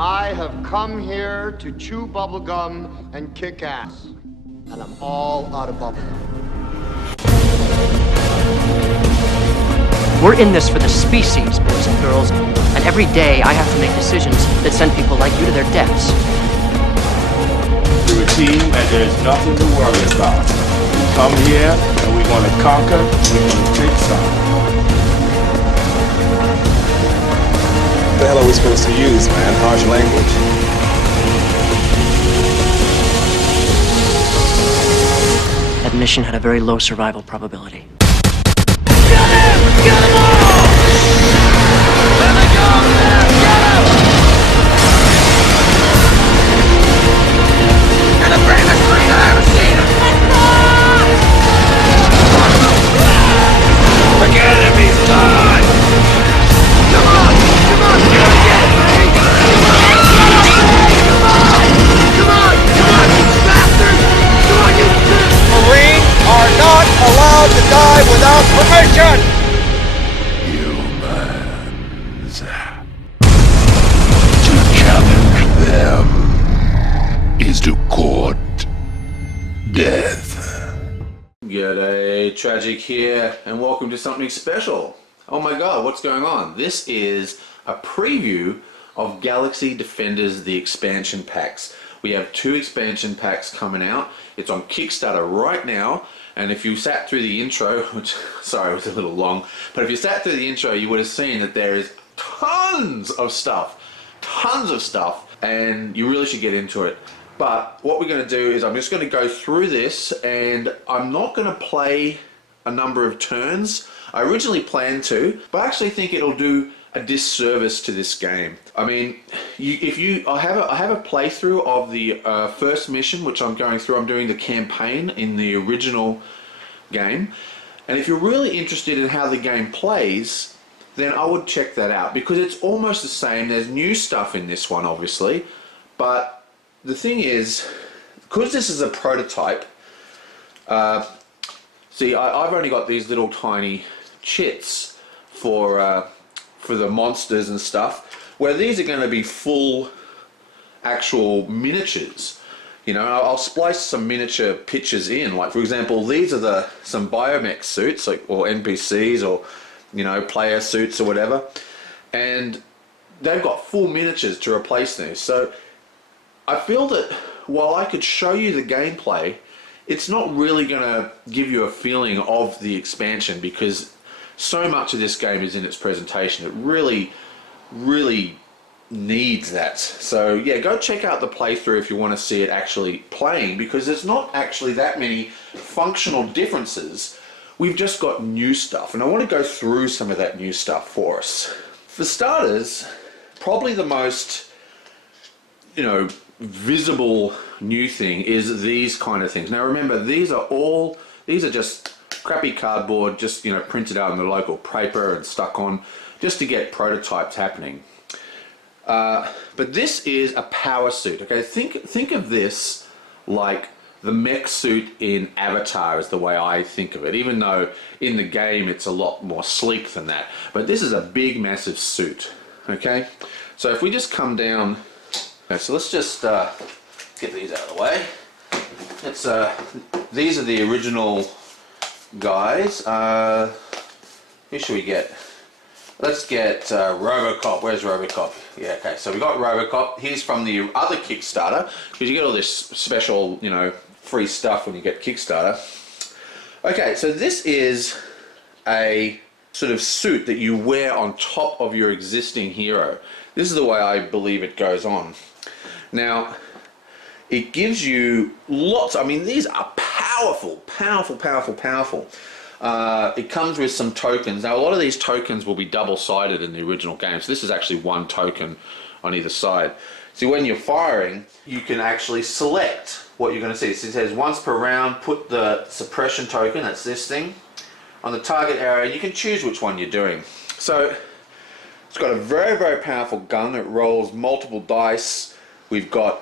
I have come here to chew bubblegum and kick ass. And I'm all out of bubblegum. We're in this for the species, boys and girls, and every day I have to make decisions that send people like you to their deaths. We're a team and there's nothing to worry about. We come here and we want to conquer, we want to take some. What the hell are we supposed to use, man? Harsh language? That mission had a very low survival probability. Get him! Get them all! Let me go over there! Get him! You're the bravest creature I ever seen! The enemy's gone! Come on! Come on! You're gonna get it, man! Come on! Come on! Come on! Come on, you bastards! Come on, you... Marines are not allowed to die without permission! Humans. To challenge them is to court death. G'day, Tragic here, and welcome to something special. Oh my god, what's going on? This is a preview of Galaxy Defenders, the expansion packs. We have 2 expansion packs coming out. It's on Kickstarter right now, and if you sat through the intro, which, sorry, it was a little long, but if you sat through the intro, you would have seen that there is tons of stuff, and you really should get into it. But what we're going to do is I'm just going to go through this, and I'm not going to play a number of turns. I originally planned to, but I actually think it'll do a disservice to this game. I mean, I have a playthrough of the first mission, which I'm going through. I'm doing the campaign in the original game, and if you're really interested in how the game plays, then I would check that out, because it's almost the same. There's new stuff in this one, obviously, but the thing is, because this is a prototype, see, I've only got these little tiny chits for the monsters and stuff, where these are going to be full actual miniatures. You know, I'll splice some miniature pictures in, like for example, these are some biomech suits, like, or NPCs, or, you know, player suits or whatever, and they've got full miniatures to replace these. So I feel that while I could show you the gameplay, it's not really going to give you a feeling of the expansion, because so much of this game is in its presentation. It really needs that. So yeah, go check out the playthrough if you want to see it actually playing, because there's not actually that many functional differences. We've just got new stuff, and I want to go through some of that new stuff for us. For starters, probably the most, you know, visible new thing is these kind of things. Now remember, these are just crappy cardboard, just, you know, printed out in the local paper and stuck on, just to get prototypes happening. But this is a power suit. Okay, think of this like the mech suit in Avatar is the way I think of it, even though in the game it's a lot more sleek than that. But this is a big, massive suit. Okay, so if we just come down, okay, so let's just get these out of the way. It's these are the original guys. Who should we get? Let's get Robocop. Where's Robocop? Yeah, okay, so we got Robocop. He's from the other Kickstarter, because you get all this special, you know, free stuff when you get Kickstarter. Okay, so this is a sort of suit that you wear on top of your existing hero. This is the way I believe it goes on. Now, it gives you lots, I mean, these are powerful. It comes with some tokens. Now, a lot of these tokens will be double-sided in the original game, so this is actually one token on either side. See, when you're firing, you can actually select what you're going to see. So it says once per round, put the suppression token, that's this thing, on the target area, and you can choose which one you're doing. So it's got a very powerful gun. It rolls multiple dice. We've got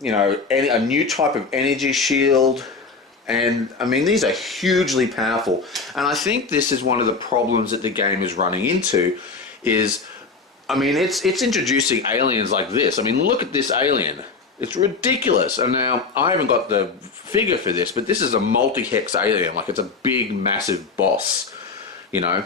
you know, a new type of energy shield, and I mean, these are hugely powerful. And I think this is one of the problems that the game is running into, is I mean, it's introducing aliens like this. I mean, look at this alien. It's ridiculous. And now, I haven't got the figure for this, but this is a multi-hex alien. Like, it's a big, massive boss, you know?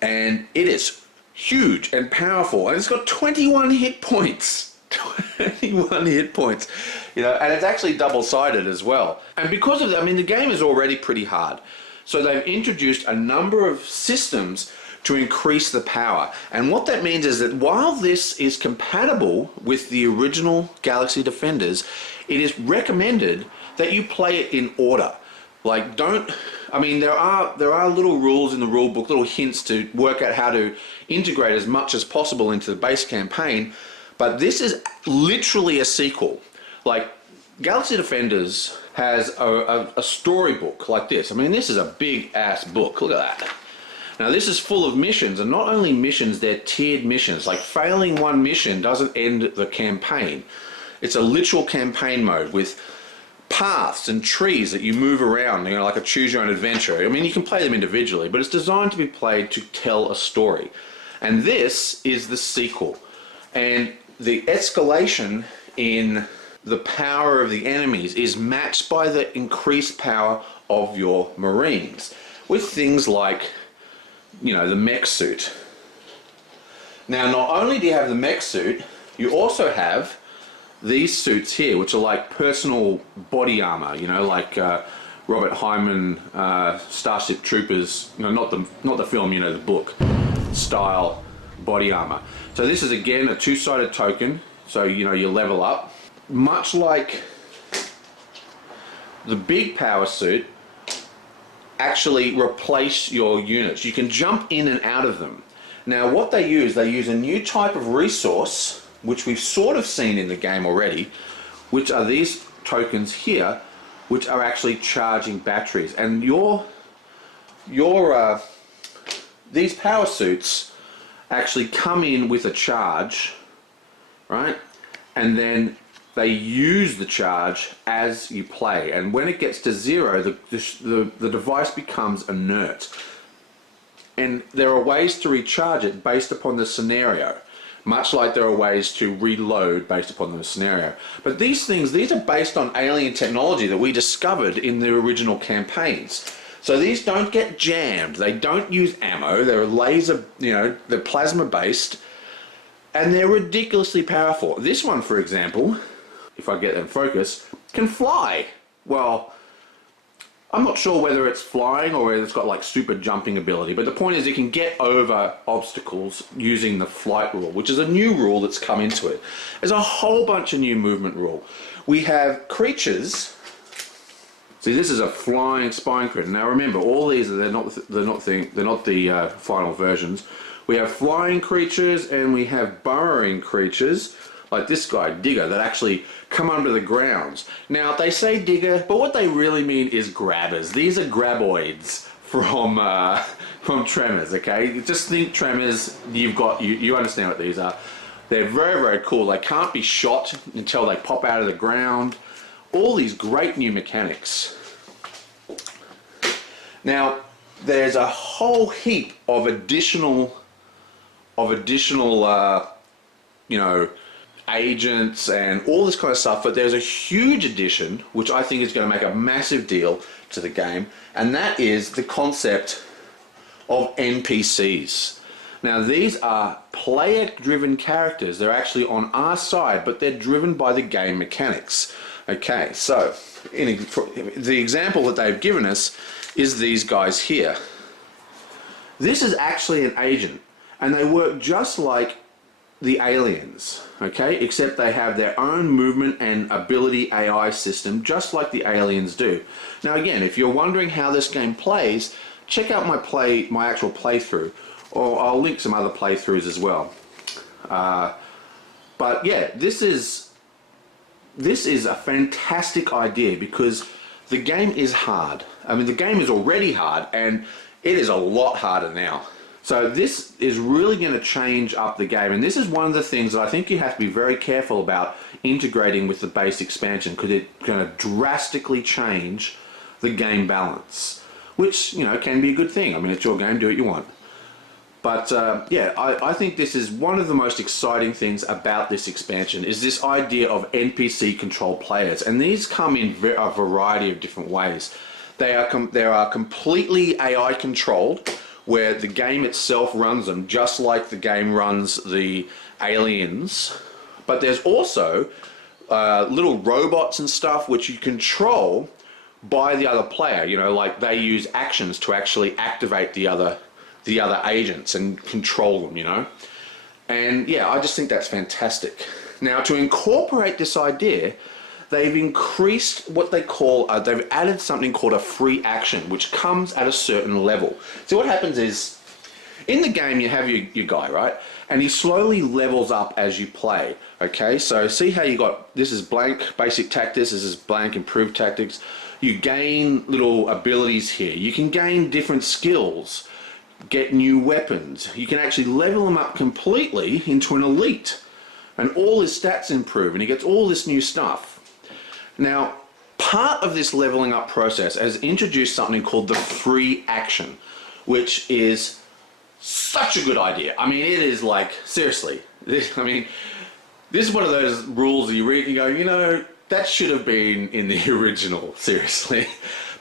And it is huge and powerful. And it's got 21 hit points. 21 hit points. You know, and it's actually double-sided as well. And because of that, I mean, the game is already pretty hard. So they've introduced a number of systems to increase the power. And what that means is that while this is compatible with the original Galaxy Defenders, it is recommended that you play it in order. Like, I mean, there are little rules in the rule book, little hints to work out how to integrate as much as possible into the base campaign, but this is literally a sequel. Like, Galaxy Defenders has a storybook like this. I mean, this is a big ass book. Look at that. Now, this is full of missions, and not only missions, they're tiered missions. Like, failing one mission doesn't end the campaign. It's a literal campaign mode with paths and trees that you move around, you know, like a choose your own adventure. I mean, you can play them individually, but it's designed to be played to tell a story. And this is the sequel. And the escalation in the power of the enemies is matched by the increased power of your Marines, with things like, you know, the mech suit. Now, not only do you have the mech suit, you also have these suits here, which are like personal body armor, you know, like Robert Hyman, Starship Troopers, you know, not the film, you know, the book style body armor. So this is again a two-sided token, so you know, you level up. Much like the big power suit, actually replace your units. You can jump in and out of them. Now what they use a new type of resource, which we've sort of seen in the game already, which are these tokens here, which are actually charging batteries. And these power suits actually come in with a charge, right? And then they use the charge as you play, and when it gets to zero, the device becomes inert. And there are ways to recharge it based upon the scenario, much like there are ways to reload based upon the scenario. But these are based on alien technology that we discovered in the original campaigns. So these don't get jammed, they don't use ammo, they're laser, you know, they're plasma based, and they're ridiculously powerful. This one, for example, if I get in focus, can fly. Well, I'm not sure whether it's flying or whether it's got like super jumping ability, but the point is it can get over obstacles using the flight rule, which is a new rule that's come into it. There's a whole bunch of new movement rule. We have creatures. See, this is a flying spine critter. Now remember, all these they're not the final versions. We have flying creatures and we have burrowing creatures, like this guy, Digger, that actually come under the grounds. Now, they say Digger, but what they really mean is grabbers. These are graboids from Tremors, okay? Just think Tremors, you understand what these are. They're very, very cool. They can't be shot until they pop out of the ground. All these great new mechanics. Now, there's a whole heap of additional you know, agents and all this kind of stuff, but there's a huge addition which I think is going to make a massive deal to the game, and that is the concept of NPCs. Now these are player-driven characters. They're actually on our side, but they're driven by the game mechanics. Okay, so the example that they've given us is these guys here. This is actually an agent, and they work just like the aliens, okay, except they have their own movement and ability AI system, just like the aliens do. Now again, if you're wondering how this game plays, check out my actual playthrough, or I'll link some other playthroughs as well. But yeah, this is a fantastic idea because the game is hard. I mean, the game is already hard, and it is a lot harder now. So this is really going to change up the game, and this is one of the things that I think you have to be very careful about integrating with the base expansion, because it's going to drastically change the game balance, which, you know, can be a good thing. I mean, it's your game, do what you want. But yeah, I think this is one of the most exciting things about this expansion is this idea of NPC controlled players, and these come in a variety of different ways. They are completely AI controlled, where the game itself runs them just like the game runs the aliens. But there's also little robots and stuff which you control by the other player. You know, like they use actions to actually activate the other agents and control them, you know. And yeah, I just think that's fantastic. Now, to incorporate this idea, they've increased what they call, they've added something called a free action, which comes at a certain level. So what happens is, in the game you have your guy, right? And he slowly levels up as you play, okay? So see how you got, this is blank basic tactics, this is blank improved tactics. You gain little abilities here. You can gain different skills, get new weapons. You can actually level them up completely into an elite. And all his stats improve and he gets all this new stuff. Now, part of this leveling up process has introduced something called the free action, which is such a good idea. I mean, it is like, seriously, this is one of those rules that you read and you go, you know, that should have been in the original, seriously.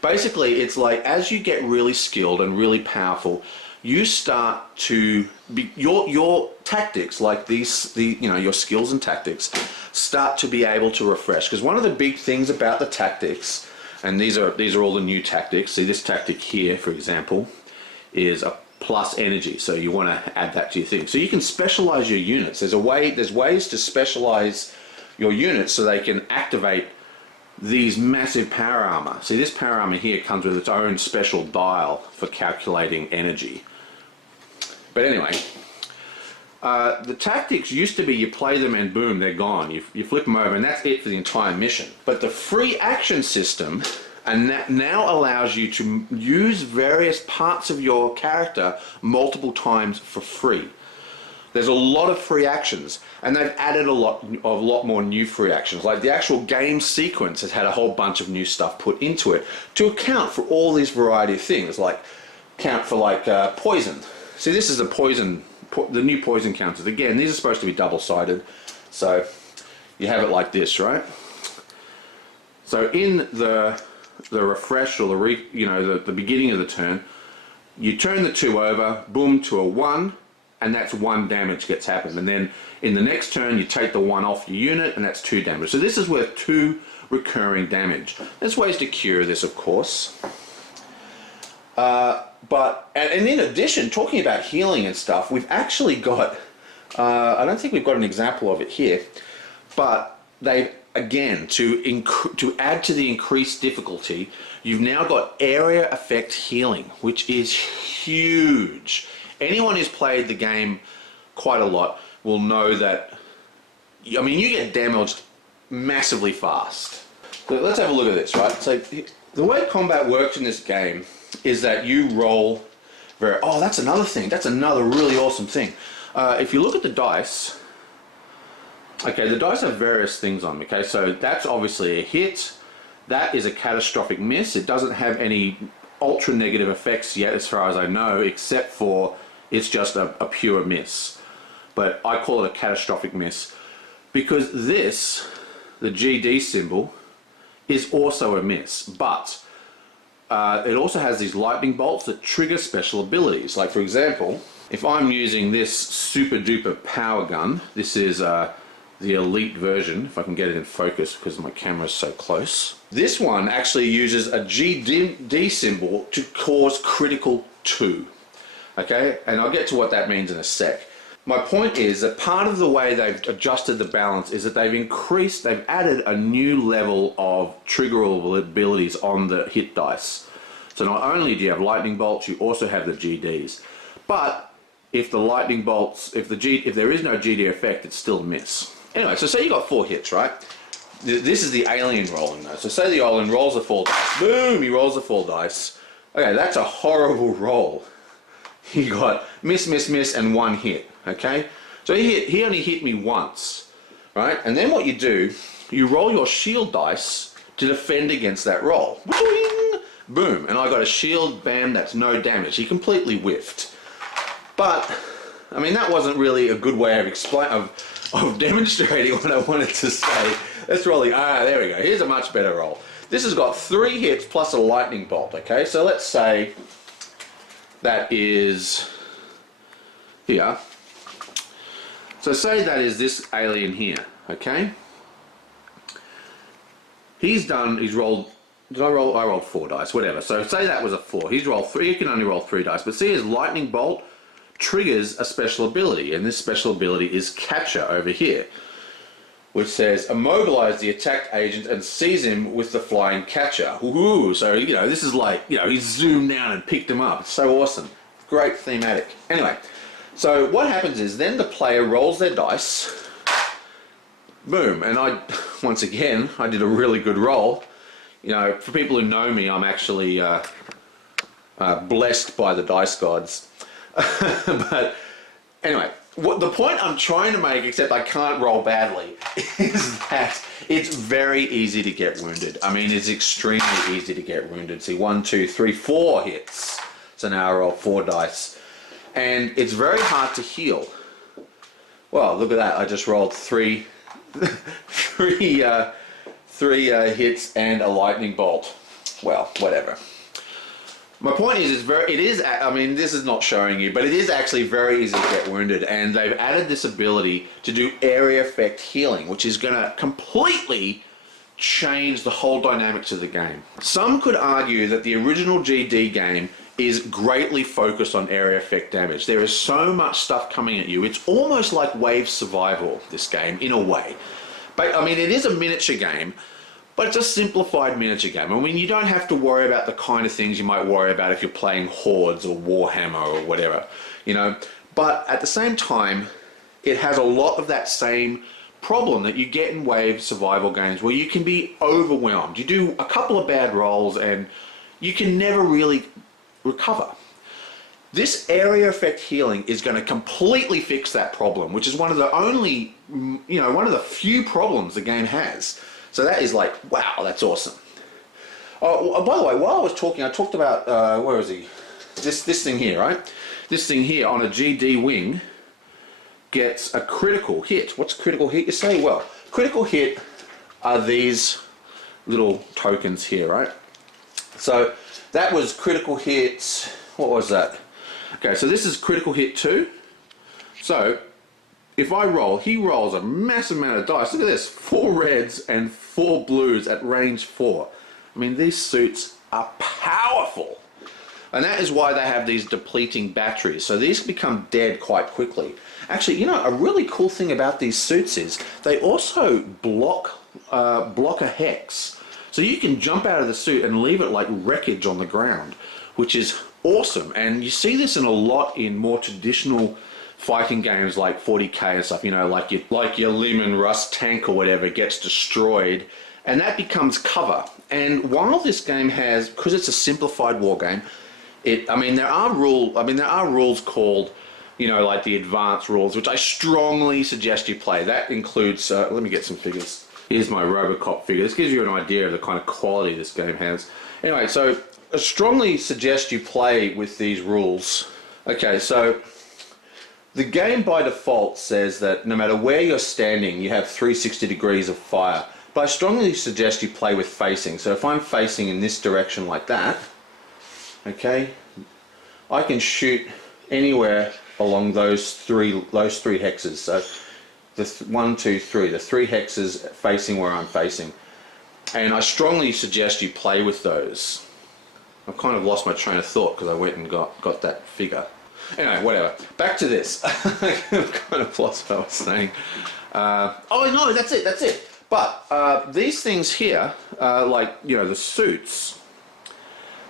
Basically, it's like as you get really skilled and really powerful, you start to be, your tactics, like your skills and tactics, start to be able to refresh. Because one of the big things about the tactics, and these are all the new tactics. See, this tactic here, for example, is a plus energy. So you want to add that to your thing. So you can specialize your units. There's ways to specialize your units so they can activate these massive power armor. See, this power armor here comes with its own special dial for calculating energy. But anyway, the tactics used to be you play them and boom, they're gone. You flip them over and that's it for the entire mission. But the free action system and that now allows you to use various parts of your character multiple times for free. There's a lot of free actions, and they've added a lot more new free actions. Like the actual game sequence has had a whole bunch of new stuff put into it to account for all these variety of things, like count for like poison. See, this is the new poison counters. Again, these are supposed to be double-sided, so you have it like this, right? So in the refresh or the beginning of the turn, you turn the 2 over, boom, to a 1. And that's 1 damage gets happened. And then in the next turn, you take the 1 off your unit, and that's 2 damage. So this is worth 2 recurring damage. There's ways to cure this, of course. And in addition, talking about healing and stuff, we've actually got, I don't think we've got an example of it here, but they've, again, to add to the increased difficulty, you've now got area effect healing, which is huge. Anyone who's played the game quite a lot will know that, I mean, you get damaged massively fast. So let's have a look at this, right? So the way combat works in this game is that you roll oh, that's another thing. That's another really awesome thing. If you look at the dice, okay, the dice have various things on them, okay? So that's obviously a hit. That is a catastrophic miss. It doesn't have any ultra negative effects yet, as far as I know, except for it's just a pure miss. But I call it a catastrophic miss because this, the GD symbol, is also a miss. But it also has these lightning bolts that trigger special abilities. Like, for example, if I'm using this super duper power gun, this is the elite version, if I can get it in focus because my camera is so close. This one actually uses a GD symbol to cause critical 2. Okay, and I'll get to what that means in a sec. My point is that part of the way they've adjusted the balance is that they've added a new level of triggerable abilities on the hit dice. So not only do you have lightning bolts, you also have the GDs. But if the lightning bolts, if there is no GD effect, it's still a miss. Anyway, so say you got 4 hits, right? This is the alien rolling though. So say the alien rolls the 4 dice. Boom, he rolls the 4 dice. Okay, that's a horrible roll. He got miss, miss, miss, and 1 hit, okay? So he only hit me once, right? And then what you do, you roll your shield dice to defend against that roll. Boing! Boom, and I got a shield, bam, that's no damage. He completely whiffed. But, I mean, that wasn't really a good way of of demonstrating what I wanted to say. Let's roll the, there we go. Here's a much better roll. This has got 3 hits plus a lightning bolt, okay? So let's say that is here. So say that is this alien here, okay? He's rolled, I rolled 4 dice, whatever. So say that was a 4. He's rolled 3, he can only roll 3 dice. But see, his lightning bolt triggers a special ability, and this special ability is capture over here, which says immobilize the attacked agent and seize him with the flying catcher. Ooh, so, you know, this is like, you know, he's zoomed down and picked him up. It's so awesome. Great thematic. Anyway, so what happens is then the player rolls their dice. Boom. And once again, I did a really good roll. You know, for people who know me, I'm actually blessed by the dice gods. But anyway, the point I'm trying to make, except I can't roll badly, is that it's very easy to get wounded. I mean, it's extremely easy to get wounded. See, 1, 2, 3, 4 hits. So now I roll 4 dice. And it's very hard to heal. Well, look at that. I just rolled 3 hits and a lightning bolt. Well, whatever. My point is, I mean, this is not showing you, but it is actually very easy to get wounded, and they've added this ability to do area effect healing, which is going to completely change the whole dynamics of the game. Some could argue that the original GD game is greatly focused on area effect damage. There is so much stuff coming at you. It's almost like wave survival, this game, in a way. But, I mean, it is a miniature game, but it's a simplified miniature game. I mean, you don't have to worry about the kind of things you might worry about if you're playing Hordes or Warhammer or whatever, you know. But at the same time, it has a lot of that same problem that you get in wave survival games where you can be overwhelmed. You do a couple of bad rolls and you can never really recover. This area effect healing is going to completely fix that problem, which is one of the only, you know, one of the few problems the game has. So that is like, wow, that's awesome. Oh, by the way, while I was talking, I talked about, where is he? This thing here, right? This thing here on a GD wing gets a critical hit. What's critical hit, you say? Well, critical hit are these little tokens here, right? So that was critical hits, what was that? Okay, so this is critical hit 2. So if I roll, he rolls a massive amount of dice. Look at this, 4 reds and 4 blues at range 4. I mean, these suits are powerful. And that is why they have these depleting batteries. So these become dead quite quickly. Actually, you know, a really cool thing about these suits is they also block a hex. So you can jump out of the suit and leave it like wreckage on the ground, which is awesome. And you see this in a lot in more traditional fighting games like 40k and stuff, you know, like your Lehman Russ tank or whatever gets destroyed, and that becomes cover. And while this game has, because it's a simplified war game, there are rules called, you know, like the advanced rules, which I strongly suggest you play. That includes, let me get some figures. Here's my Robocop figure. This gives you an idea of the kind of quality this game has. Anyway, so I strongly suggest you play with these rules. Okay, so the game by default says that no matter where you're standing, you have 360 degrees of fire. But I strongly suggest you play with facing. So if I'm facing in this direction like that, okay, I can shoot anywhere along those three hexes. So the 1, 2, 3, the 3 hexes facing where I'm facing. And I strongly suggest you play with those. I've kind of lost my train of thought because I went and got that figure. Anyway, whatever. Back to this. I've kind of lost what I was saying. Oh no, that's it. But these things here, like, you know, the suits,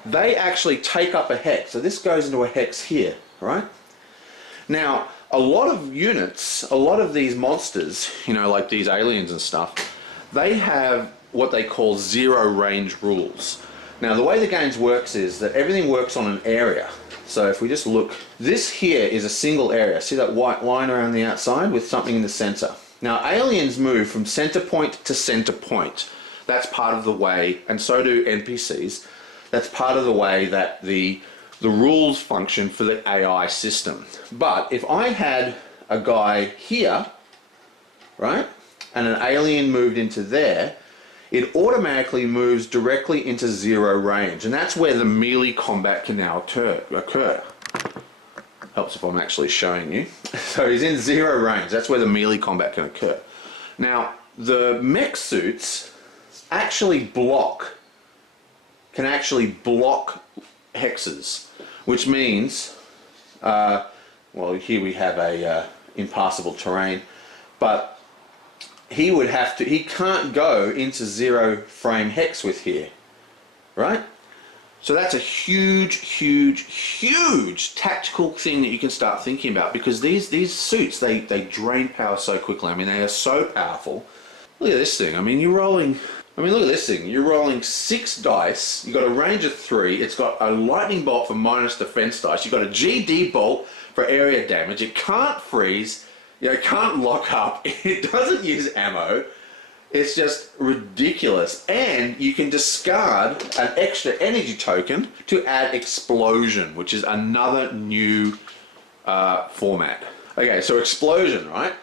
they actually take up a hex. So this goes into a hex here, right? Now, a lot of units, a lot of these monsters, you know, like these aliens and stuff, they have what they call zero range rules. Now, the way the game works is that everything works on an area. So if we just look, this here is a single area. See that white line around the outside with something in the center? Now, aliens move from center point to center point. That's part of the way, and so do NPCs. That's part of the way that the the rules function for the AI system. But if I had a guy here, right, and an alien moved into there, it automatically moves directly into 0 range, and that's where the melee combat can now occur. Helps if I'm actually showing you. So he's in 0 range, that's where the melee combat can occur. Now, the mech suits can actually block hexes, which means, well, here we have a impassable terrain, but he can't go into 0 frame hex with here, right? So that's a huge, huge, huge tactical thing that you can start thinking about, because these suits, they drain power so quickly. I mean, they are so powerful. Look at this thing. I mean, look at this thing. You're rolling 6 dice. You've got a range of 3. It's got a lightning bolt for minus defense dice. You've got a GD bolt for area damage. It can't freeze. It can't lock up. It doesn't use ammo. It's just ridiculous. And you can discard an extra energy token to add explosion, which is another new format. Okay, so explosion, right?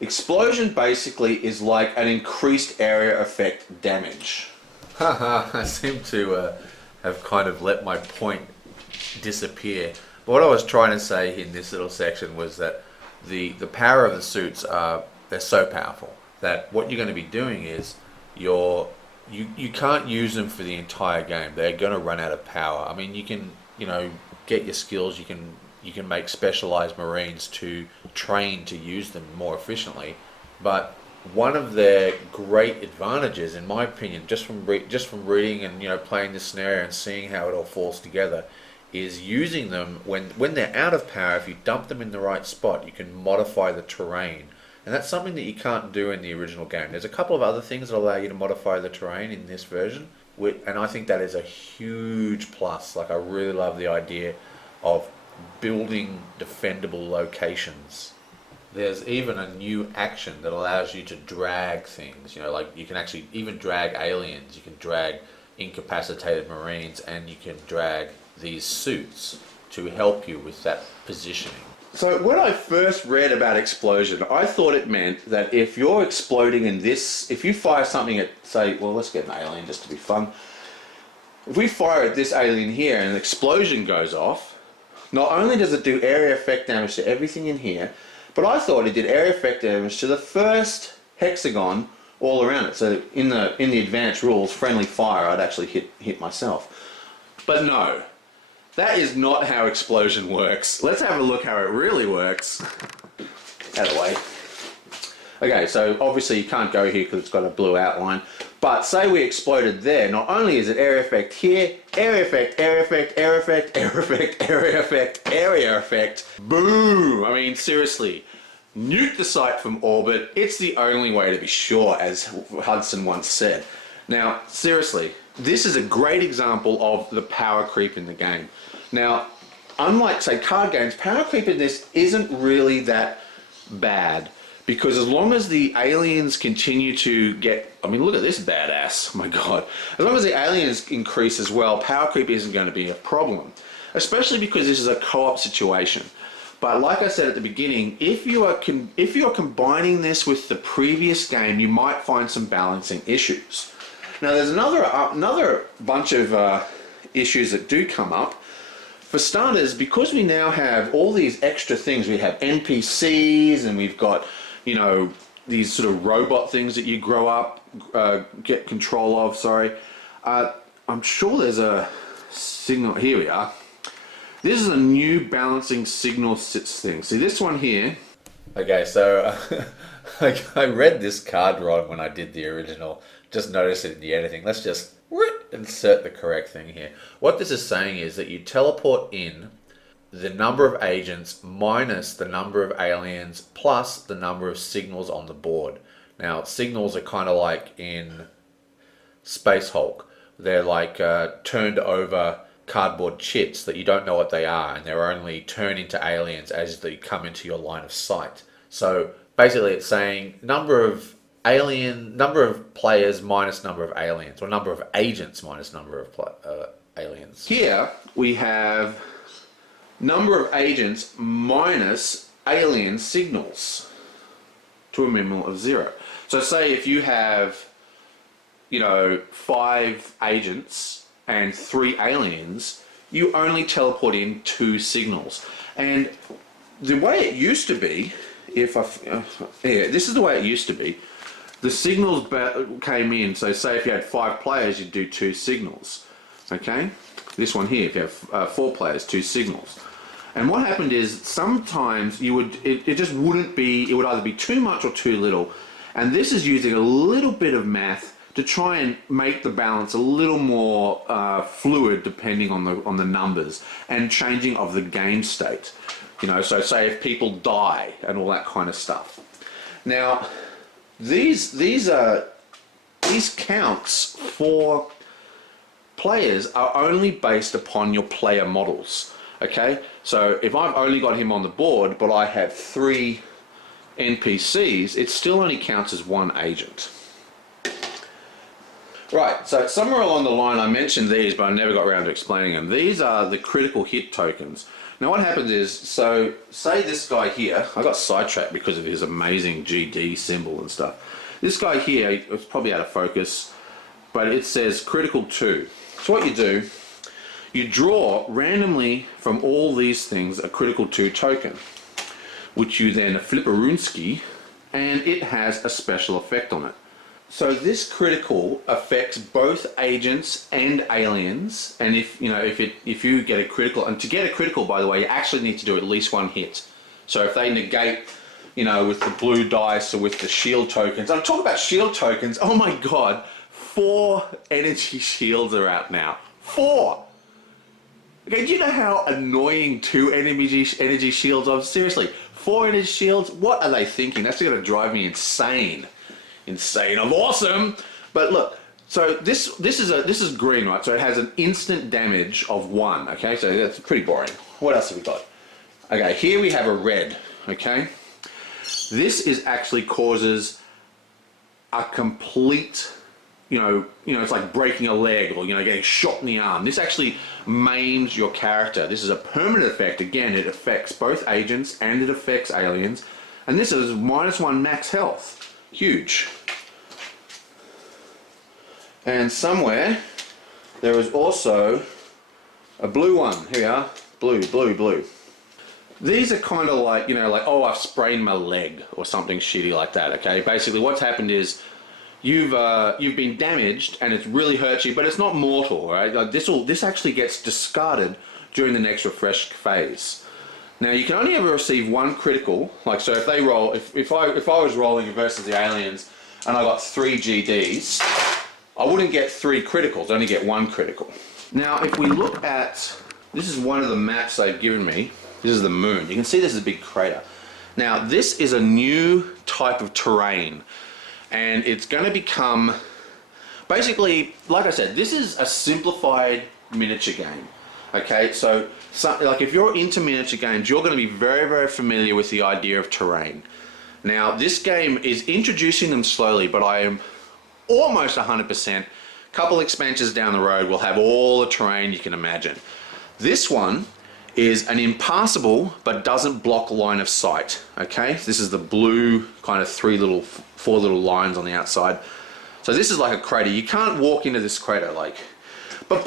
Explosion basically is like an increased area effect damage. I seem to have kind of let my point disappear. But what I was trying to say in this little section was that the power of the suits they're so powerful that what you're going to be doing is you can't use them for the entire game. They're going to run out of power. I mean, you can get your skills. You can make specialized Marines to train to use them more efficiently. But one of their great advantages, in my opinion, just from reading and playing this scenario and seeing how it all falls together, is using them when they're out of power. If you dump them in the right spot, you can modify the terrain. And that's something that you can't do in the original game. There's a couple of other things that allow you to modify the terrain in this version, and I think that is a huge plus. Like, I really love the idea of building defendable locations. There's even a new action that allows you to drag things. Like you can actually even drag aliens. You can drag incapacitated Marines, and you can drag these suits to help you with that positioning. So when I first read about explosion, I thought it meant that if you're exploding in this, if you fire something at, say, well, let's get an alien just to be fun. If we fire at this alien here and an explosion goes off, not only does it do area effect damage to everything in here, but I thought it did area effect damage to the first hexagon all around it. So in the advanced rules, friendly fire, I'd actually hit myself. But no. That is not how explosion works. Let's have a look how it really works. Out of the way. Okay, so obviously you can't go here because it's got a blue outline. But say we exploded there, not only is it area effect here, area effect, area effect, area effect, area effect, area effect, area effect, boom! I mean, seriously, nuke the site from orbit. It's the only way to be sure, as Hudson once said. Now, seriously, this is a great example of the power creep in the game. Now, unlike, say, card games, power creep in this isn't really that bad, because as long as the aliens continue to get, I mean, look at this badass, oh my god. As long as the aliens increase as well, power creep isn't going to be a problem, especially because this is a co-op situation. But like I said at the beginning, if you're combining this with the previous game, you might find some balancing issues. Now, there's another bunch of issues that do come up. For starters, because we now have all these extra things, we have NPCs and we've got, these sort of robot things that you get control of, sorry. I'm sure there's a signal, here we are. This is a new balancing signal thing. See this one here? Okay, so I read this card wrong when I did the original. Just noticed it in the editing. Let's just insert the correct thing here. What this is saying is that you teleport in the number of agents minus the number of aliens plus the number of signals on the board. Now, signals are kind of like in Space Hulk. They're like turned over cardboard chits that you don't know what they are, and they're only turned into aliens as they come into your line of sight. So basically it's saying number of players minus number of aliens, or number of agents minus number of aliens. Here we have number of agents minus alien signals to a minimum of 0. So say if you have, 5 agents and 3 aliens, you only teleport in 2 signals. And the way it used to be, this is the way it used to be. The signals came in, so say if you had 5 players, you'd do 2 signals. Okay? This one here, if you have 4 players, 2 signals. And what happened is sometimes it just wouldn't be, it would either be too much or too little. And this is using a little bit of math to try and make the balance a little more fluid depending on the numbers and changing of the game state. So say if people die and all that kind of stuff. Now, these counts for players are only based upon your player models. Okay, so if I've only got him on the board, but I have 3 NPCs, it still only counts as 1 agent. Right, so somewhere along the line I mentioned these, but I never got around to explaining them. These are the critical hit tokens. Now what happens is, so say this guy here, I got sidetracked because of his amazing GD symbol and stuff. This guy here, it's probably out of focus, but it says critical 2. So what you do, you draw randomly from all these things a critical 2 token, which you then flipperoonsky, and it has a special effect on it. So this critical affects both agents and aliens, and if you get a critical, and to get a critical, by the way, you actually need to do at least 1 hit. So if they negate, with the blue dice or with the shield tokens, I'm talking about shield tokens. Oh my god, 4 energy shields are out now. 4. Okay, do you know how annoying 2 energy shields are? Seriously, 4 energy shields? What are they thinking? That's going to drive me insane. Insane of awesome. But look, so this is green, right? So it has an instant damage of 1. Okay, so that's pretty boring. What else have we got? Okay, here we have a red. Okay, this is actually causes a complete, it's like breaking a leg or getting shot in the arm. This actually maims your character. This is a permanent effect. Again, it affects both agents and it affects aliens. And this is -1 max health. Huge. And somewhere there is also a blue one. Here we are. Blue, blue, blue. These are kind of like, oh, I've sprained my leg or something shitty like that, okay? Basically what's happened is you've been damaged and it's really hurt you, but it's not mortal, right? Like this actually gets discarded during the next refresh phase. Now you can only ever receive 1 critical, like so if they roll, if I was rolling versus the aliens and I got 3 GDs, I wouldn't get 3 criticals, I only get 1 critical. Now if we look at, this is one of the maps they've given me, this is the moon, you can see this is a big crater. Now this is a new type of terrain and it's going to become, basically, like I said, this is a simplified miniature game. Okay, so like if you're into miniature games, you're going to be very, very familiar with the idea of terrain. Now, this game is introducing them slowly, but I am almost 100%. Couple expansions down the road will have all the terrain you can imagine. This one is an impassable, but doesn't block line of sight. Okay, this is the blue kind of 4 little lines on the outside. So this is like a crater. You can't walk into this crater like. But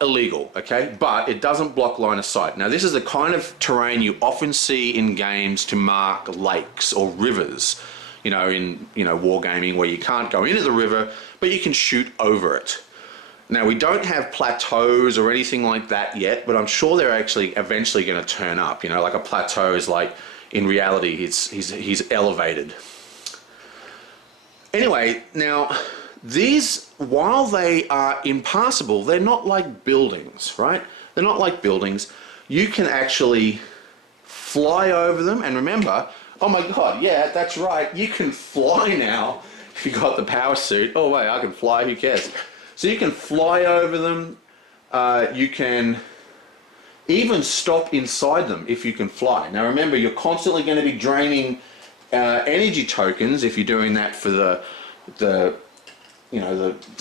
illegal, okay? But it doesn't block line of sight. Now this is the kind of terrain you often see in games to mark lakes or rivers, in wargaming where you can't go into the river, but you can shoot over it. Now we don't have plateaus or anything like that yet, but I'm sure they're actually eventually going to turn up. Like a plateau is like, in reality, he's elevated. Anyway, now these, while they are impassable, they're not like buildings, right? They're not like buildings. You can actually fly over them, and remember, oh my god, yeah, that's right, you can fly now if you got the power suit. Oh wait, I can fly, who cares? So you can fly over them, you can even stop inside them if you can fly. Now remember, you're constantly going to be draining energy tokens if you're doing that for the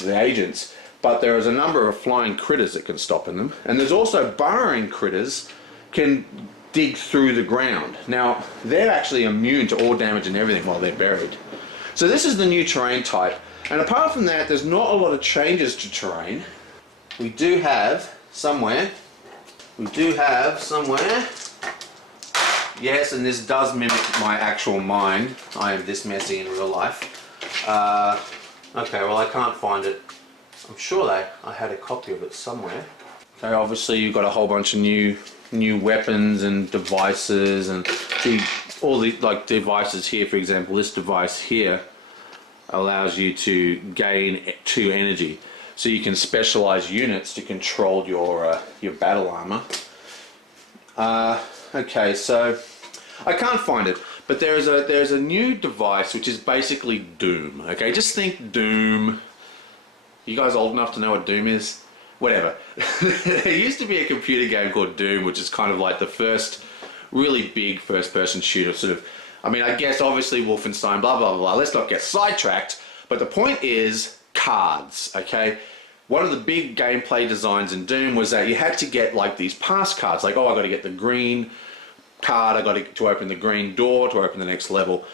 agents, but there is a number of flying critters that can stop in them, and there's also burrowing critters can dig through the ground. Now, they're actually immune to all damage and everything while they're buried. So this is the new terrain type, and apart from that, there's not a lot of changes to terrain. We do have somewhere, yes, and this does mimic my actual mind. I am this messy in real life. Okay, well I can't find it. I'm sure I had a copy of it somewhere. Okay, obviously you've got a whole bunch of new weapons and devices, and see all the like devices here. For example, this device here allows you to gain 2 energy, so you can specialize units to control your battle armor. Okay, so I can't find it, but there's a new device which is basically Doom. Okay, just think Doom. You guys old enough to know what Doom is? Whatever. There used to be a computer game called Doom, which is kind of like the first really big first-person shooter. Sort of. I mean, I guess obviously Wolfenstein, blah blah blah. Let's not get sidetracked. But the point is cards. Okay. One of the big gameplay designs in Doom was that you had to get like these pass cards, like, oh, I got to get the green card, I got to open the green door to open the next level.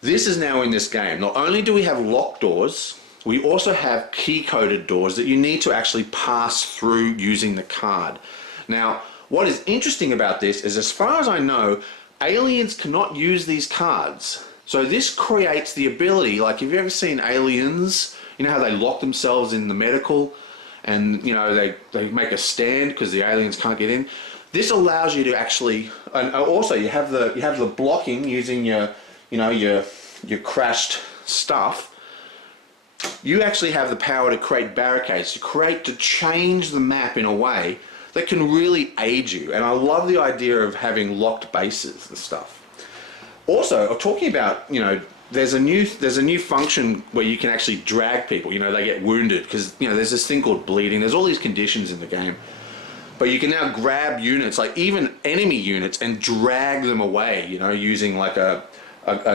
This is now in this game. Not only do we have locked doors, we also have key-coded doors that you need to actually pass through using the card. Now, what is interesting about this is, as far as I know, aliens cannot use these cards. So this creates the ability, like, have you ever seen Aliens? You know how they lock themselves in the medical, and you know they make a stand because the aliens can't get in. This allows you to actually, and also you have the blocking using your crashed stuff. You actually have the power to create barricades, to change the map in a way that can really aid you. And I love the idea of having locked bases and stuff. Also, talking about, there's a new function where you can actually drag people. They get wounded because there's this thing called bleeding. There's all these conditions in the game, but you can now grab units, like even enemy units, and drag them away. Using like a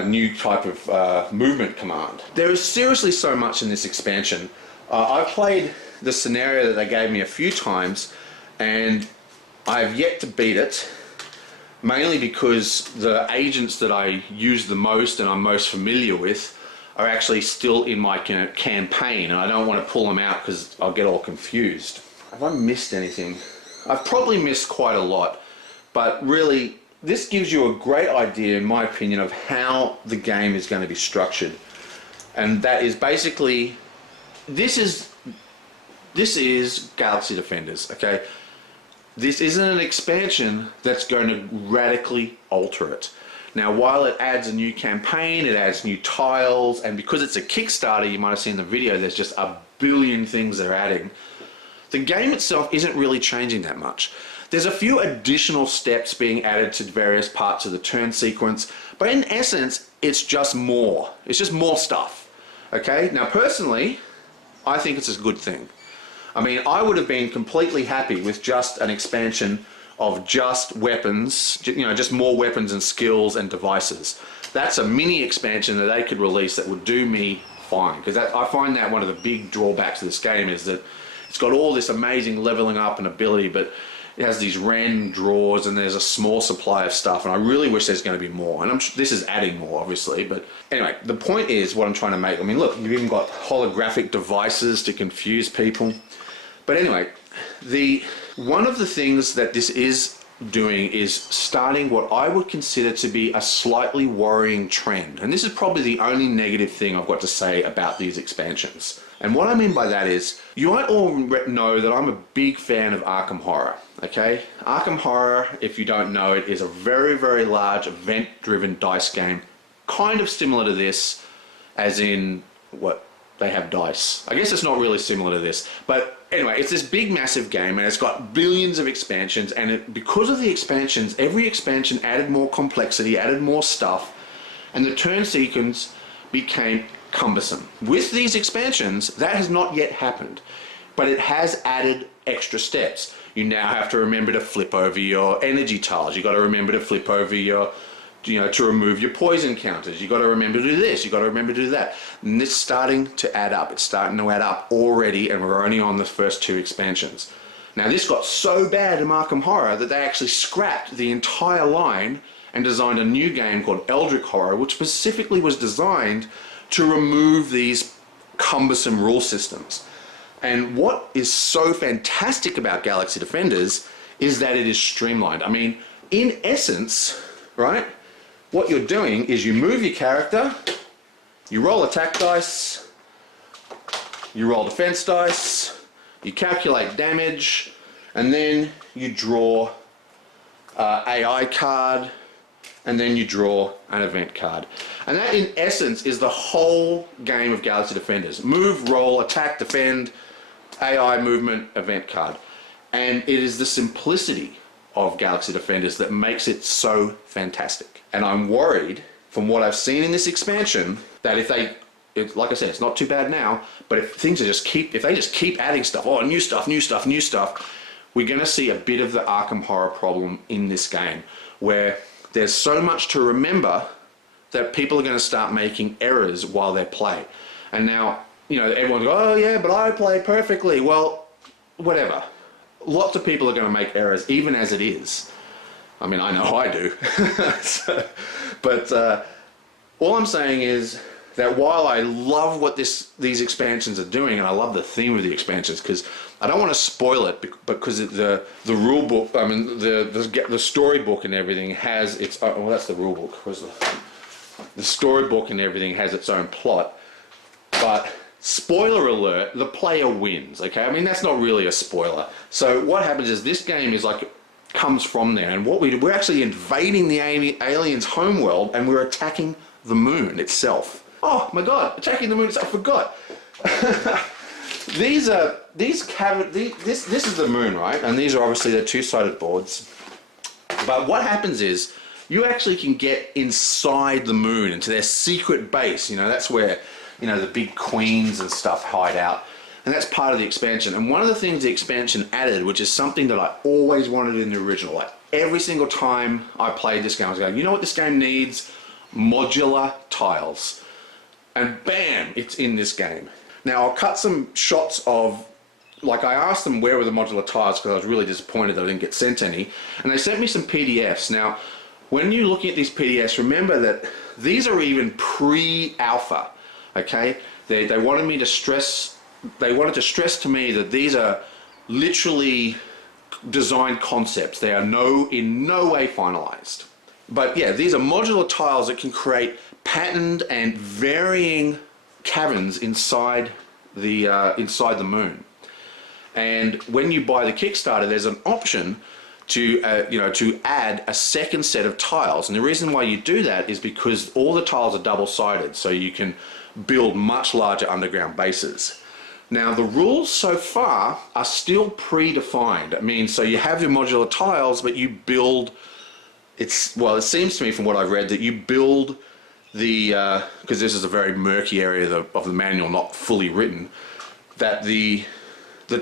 new type of movement command. There is seriously so much in this expansion. I've played the scenario that they gave me a few times, and I have yet to beat it. Mainly because the agents that I use the most and I'm most familiar with are actually still in my campaign, and I don't want to pull them out because I'll get all confused. Have I missed anything? I've probably missed quite a lot, but really this gives you a great idea, in my opinion, of how the game is going to be structured. And that is basically, this is Galaxy Defenders, okay? This isn't an expansion that's going to radically alter it. Now, while it adds a new campaign, it adds new tiles, and because it's a Kickstarter, you might have seen the video, there's just a billion things they're adding. The game itself isn't really changing that much. There's a few additional steps being added to various parts of the turn sequence, but in essence, it's just more. It's just more stuff. Okay? Now, personally, I think it's a good thing. I mean, I would have been completely happy with just an expansion of just weapons, just more weapons and skills and devices. That's a mini expansion that they could release that would do me fine, because I find that one of the big drawbacks of this game is that it's got all this amazing leveling up and ability, but it has these random draws and there's a small supply of stuff, and I really wish there's going to be more, and I'm sure this is adding more, obviously. But anyway, the point is what I'm trying to make. I mean, look, you've even got holographic devices to confuse people. But anyway, one of the things that this is doing is starting what I would consider to be a slightly worrying trend. And this is probably the only negative thing I've got to say about these expansions. And what I mean by that is, you might all know that I'm a big fan of Arkham Horror, okay? Arkham Horror, if you don't know it, is a very, very large event-driven dice game, kind of similar to this, as in, they have dice. I guess it's not really similar to this, but anyway, it's this big massive game, and it's got billions of expansions, and because of the expansions, every expansion added more complexity, added more stuff, and the turn sequence became cumbersome. With these expansions, that has not yet happened, but it has added extra steps. You now have to remember to flip over your energy tiles. You've got to remember to flip over your to remove your poison counters. You got to remember to do this. You got to remember to do that. And it's starting to add up. It's starting to add up already, and we're only on the first 2 expansions. Now, this got so bad in Arkham Horror that they actually scrapped the entire line and designed a new game called Eldritch Horror, which specifically was designed to remove these cumbersome rule systems. And what is so fantastic about Galaxy Defenders is that it is streamlined. I mean, in essence, right, what you're doing is you move your character, you roll attack dice, you roll defense dice, you calculate damage, and then you draw AI card, and then you draw an event card. And that, in essence, is the whole game of Galaxy Defenders. Move, roll, attack, defend, AI, movement, event card. And it is the simplicity of Galaxy Defenders that makes it so fantastic. And I'm worried, from what I've seen in this expansion, that like I said, it's not too bad now, but if they just keep adding stuff, new stuff, we're going to see a bit of the Arkham Horror problem in this game, where there's so much to remember that people are going to start making errors while they play. And now, everyone goes, oh yeah, but I play perfectly. Well, whatever. Lots of people are going to make errors, even as it is. I mean, I know I do. But all I'm saying is that while I love what these expansions are doing, and I love the theme of the expansions, because I don't want to spoil it, because the rule book, I mean, the storybook and everything has its own, well, that's the rule book. Where's the storybook and everything has its own plot, but spoiler alert, the player wins, okay? I mean, that's not really a spoiler. So what happens is this game is comes from there, and what we're actually invading the aliens' homeworld, and we're attacking the moon itself. Oh my god, attacking the moon itself, I forgot. This is the moon, right? And these are obviously the 2-sided boards. But what happens is, you actually can get inside the moon, into their secret base. That's where the big queens and stuff hide out. And that's part of the expansion. And one of the things the expansion added, which is something that I always wanted in the original, like every single time I played this game, I was going, you know what this game needs? Modular tiles. And bam, it's in this game. Now, I'll cut some shots of, I asked them where were the modular tiles, because I was really disappointed that I didn't get sent any. And they sent me some PDFs. Now, when you're looking at these PDFs, remember that these are even pre-alpha. Okay, they wanted to stress to me that these are literally designed concepts. They are in no way finalized. But yeah, these are modular tiles that can create patterned and varying caverns inside the moon. And when you buy the Kickstarter, there's an option to add a second set of tiles. And the reason why you do that is because all the tiles are double-sided, so you can build much larger underground bases. Now, the rules so far are still predefined. I mean, so you have your modular tiles, but you build, it seems to me from what I've read that you build because this is a very murky area of the manual, not fully written, that the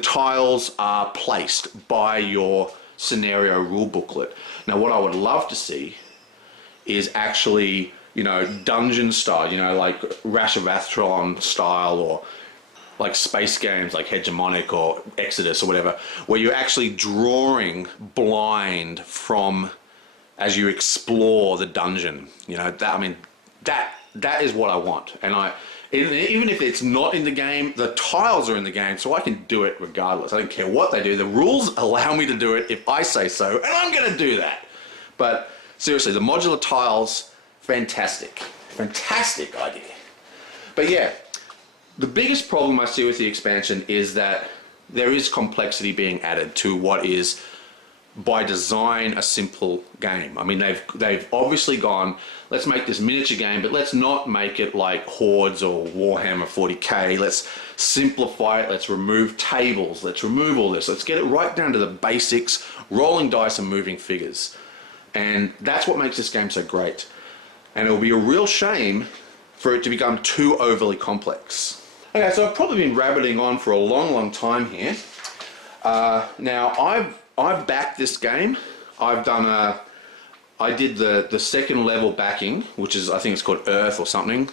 tiles are placed by your scenario rule booklet. Now, what I would love to see is actually, dungeon style, like Rashavatron style, or like space games like Hegemonic or Exodus or whatever, where you're actually drawing blind as you explore the dungeon. That is what I want. And even if it's not in the game, the tiles are in the game, so I can do it regardless. I don't care what they do. The rules allow me to do it if I say so, and I'm going to do that. But seriously, the modular tiles, fantastic. Fantastic idea. But yeah, the biggest problem I see with the expansion is that there is complexity being added to what is, by design, a simple game. I mean, they've obviously gone, let's make this miniature game, but let's not make it like Hordes or Warhammer 40k. Let's simplify it. Let's remove tables. Let's remove all this. Let's get it right down to the basics, rolling dice and moving figures. And that's what makes this game so great. And it'll be a real shame for it to become too overly complex. Okay, so I've probably been rabbiting on for a long time here. Now, I've backed this game. I've done I did the second level backing, which is, I think it's called Earth or something,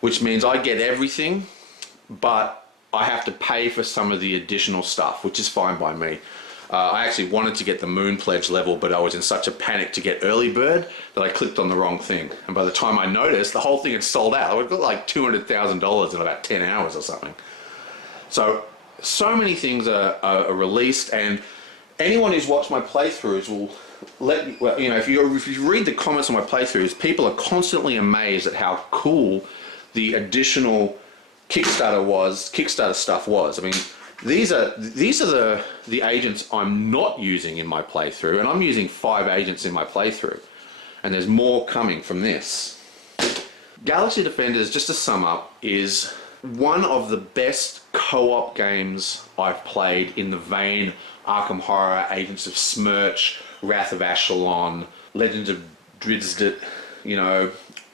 which means I get everything, but I have to pay for some of the additional stuff, which is fine by me. I actually wanted to get the Moon Pledge level, but I was in such a panic to get Early Bird that I clicked on the wrong thing. And by the time I noticed, the whole thing had sold out. I got like $200,000 in about 10 hours or something. So many things are released, and anyone who's watched my playthroughs will if you read the comments on my playthroughs, people are constantly amazed at how cool the additional Kickstarter stuff was. I mean, these are the agents I'm not using in my playthrough, and I'm using 5 agents in my playthrough, and there's more coming from this. Galaxy Defenders, just to sum up, is one of the best co-op games I've played in the vein Arkham Horror, Agents of Smirch, Wrath of Ashalon, Legends of Drizzt,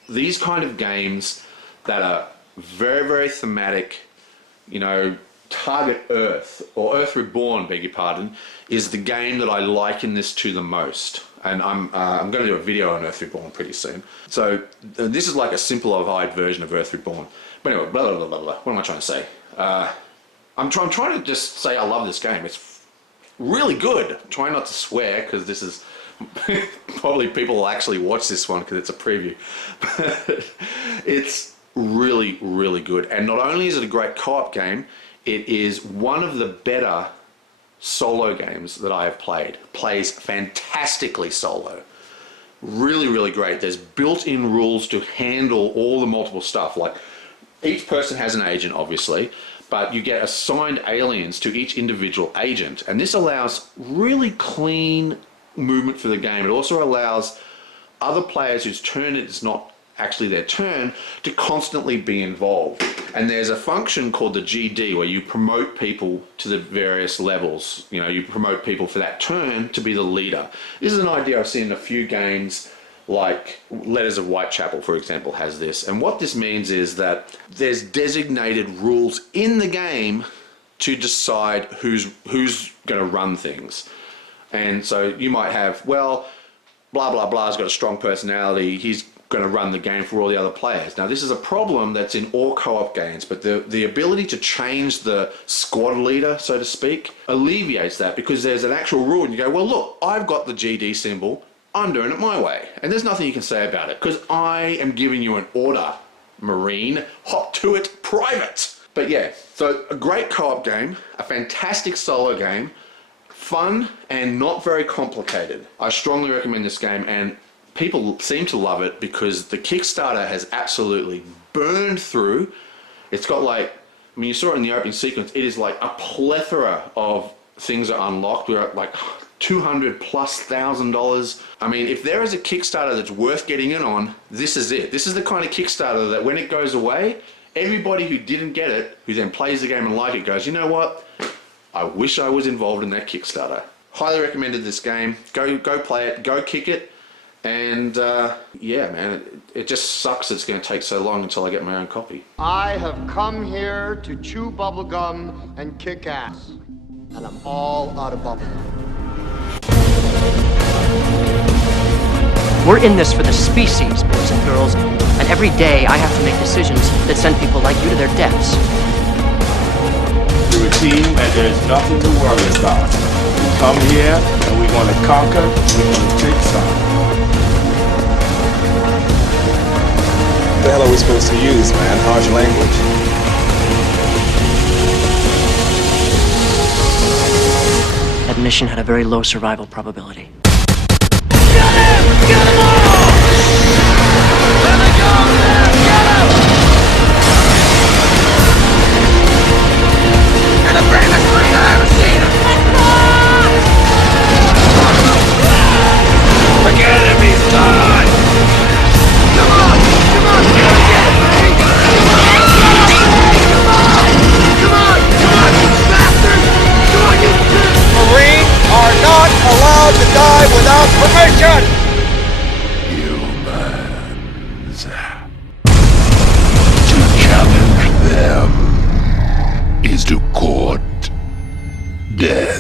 these kind of games that are very, very thematic, Target Earth, or Earth Reborn, beg your pardon, is the game that I liken this to the most. And I'm going to do a video on Earth Reborn pretty soon. So this is like a simplified version of Earth Reborn. But anyway, blah, blah, blah, blah, blah. What am I trying to say? I'm trying to just say I love this game. It's really good. I'm trying not to swear, because this is... probably people will actually watch this one because it's a preview. But it's really, really good. And not only is it a great co-op game, it is one of the better solo games that I have played. Plays fantastically solo. Really, really great. There's built-in rules to handle all the multiple stuff. Like, each person has an agent, obviously, but you get assigned aliens to each individual agent. And this allows really clean movement for the game. It also allows other players whose turn it's not actually their turn to constantly be involved. And there's a function called the GD where you promote people to the various levels. You promote people for that turn to be the leader. This is an idea I've seen in a few games, like Letters of Whitechapel, for example, has this. And what this means is that there's designated rules in the game to decide who's going to run things. And so you might have, well, blah, blah, blah's got a strong personality, he's going to run the game for all the other players. Now, this is a problem that's in all co-op games, but the ability to change the squad leader, so to speak, alleviates that, because there's an actual rule, and you go, well, look, I've got the GD symbol, I'm doing it my way. And there's nothing you can say about it, because I am giving you an order, Marine, hot to it, private. But yeah, so a great co-op game, a fantastic solo game, fun and not very complicated. I strongly recommend this game, and people seem to love it because the Kickstarter has absolutely burned through. It's got you saw it in the opening sequence, it is like a plethora of things are unlocked. We're at like $200,000+. I mean, if there is a Kickstarter that's worth getting in on, this is it. This is the kind of Kickstarter that when it goes away, everybody who didn't get it, who then plays the game and like it, goes, you know what? I wish I was involved in that Kickstarter. Highly recommended this game. Go play it. Go kick it. And yeah, man, it just sucks it's going to take so long until I get my own copy. I have come here to chew bubblegum and kick ass. And I'm all out of bubblegum. We're in this for the species, boys and girls, and every day I have to make decisions that send people like you to their deaths. We're a team, and there's nothing to worry about. We come here, and we're going to conquer, we're going to take some. What the hell are we supposed to use, man? Harsh language? That mission had a very low survival probability. Get him! Get them all! Let me go, man! Get him! You're the bravest creature I've ever seen! The enemy's done! Come on! Come on! You gotta get it, man! Come on! Come on! Come on, you bastard! Come on, you... Marines are not allowed to die without permission! Humans. To challenge them is to court death.